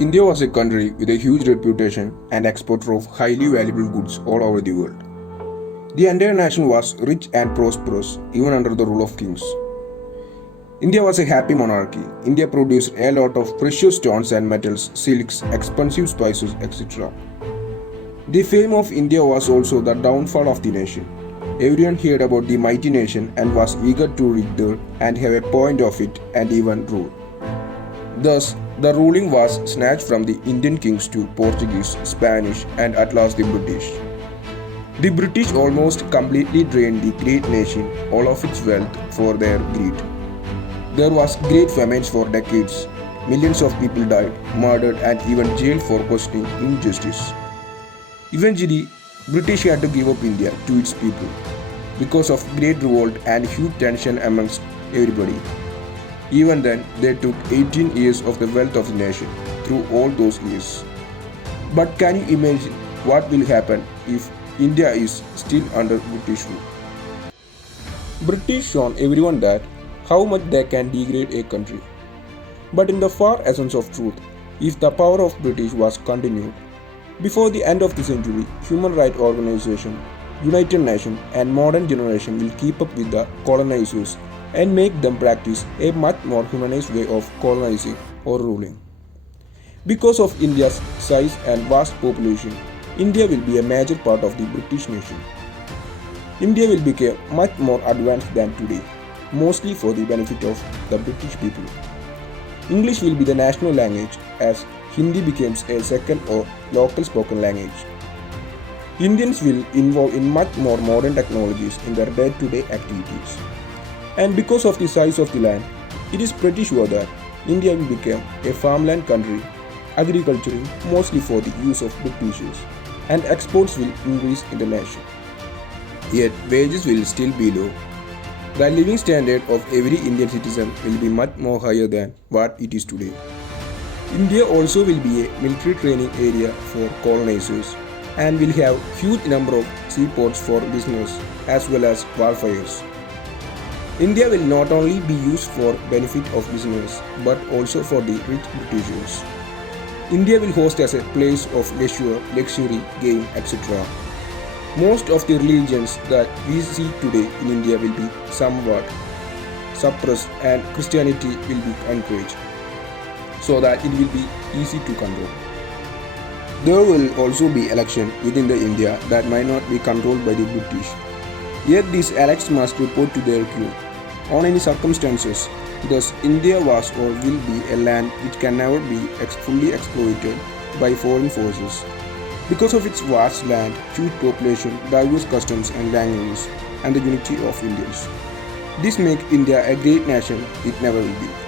India was a country with a huge reputation and exporter of highly valuable goods all over the world. The entire nation was rich and prosperous even under the rule of kings. India was a happy monarchy. India produced a lot of precious stones and metals, silks, expensive spices, etc. The fame of India was also the downfall of the nation. Everyone heard about the mighty nation and was eager to reach there and have a point of it and even rule. Thus, the ruling was snatched from the Indian kings to Portuguese, Spanish, and at last the British. The British almost completely drained the great nation all of its wealth for their greed. There was great famine for decades. Millions of people died, murdered, and even jailed for questioning injustice. Eventually, British had to give up India to its people because of great revolt and huge tension amongst everybody. Even then, they took 18 years of the wealth of the nation through all those years. But can you imagine what will happen if India is still under British rule? British shown everyone that how much they can degrade a country. But in the far essence of truth, if the power of British was continued, before the end of the century, human rights organization, United Nations and modern generation will keep up with the colonizers and make them practice a much more humanized way of colonizing or ruling. Because of India's size and vast population, India will be a major part of the British nation. India will become much more advanced than today, mostly for the benefit of the British people. English will be the national language as Hindi becomes a second or local spoken language. Indians will involve in much more modern technologies in their day-to-day activities. And because of the size of the land, it is pretty sure that India will become a farmland country, agriculturing mostly for the use of Britishers, and exports will increase in the nation. Yet wages will still be low. The living standard of every Indian citizen will be much more higher than what it is today. India also will be a military training area for colonizers and will have huge number of seaports for business as well as warfares. India will not only be used for benefit of business but also for the rich Britishers. India will host as a place of leisure, luxury, game, etc. Most of the religions that we see today in India will be somewhat suppressed and Christianity will be encouraged so that it will be easy to control. There will also be election within the India that might not be controlled by the British. Yet these elects must report to their king on any circumstances. Thus, India was or will be a land which can never be fully exploited by foreign forces. Because of its vast land, huge population, diverse customs and languages, and the unity of Indians. This makes India a great nation it never will be.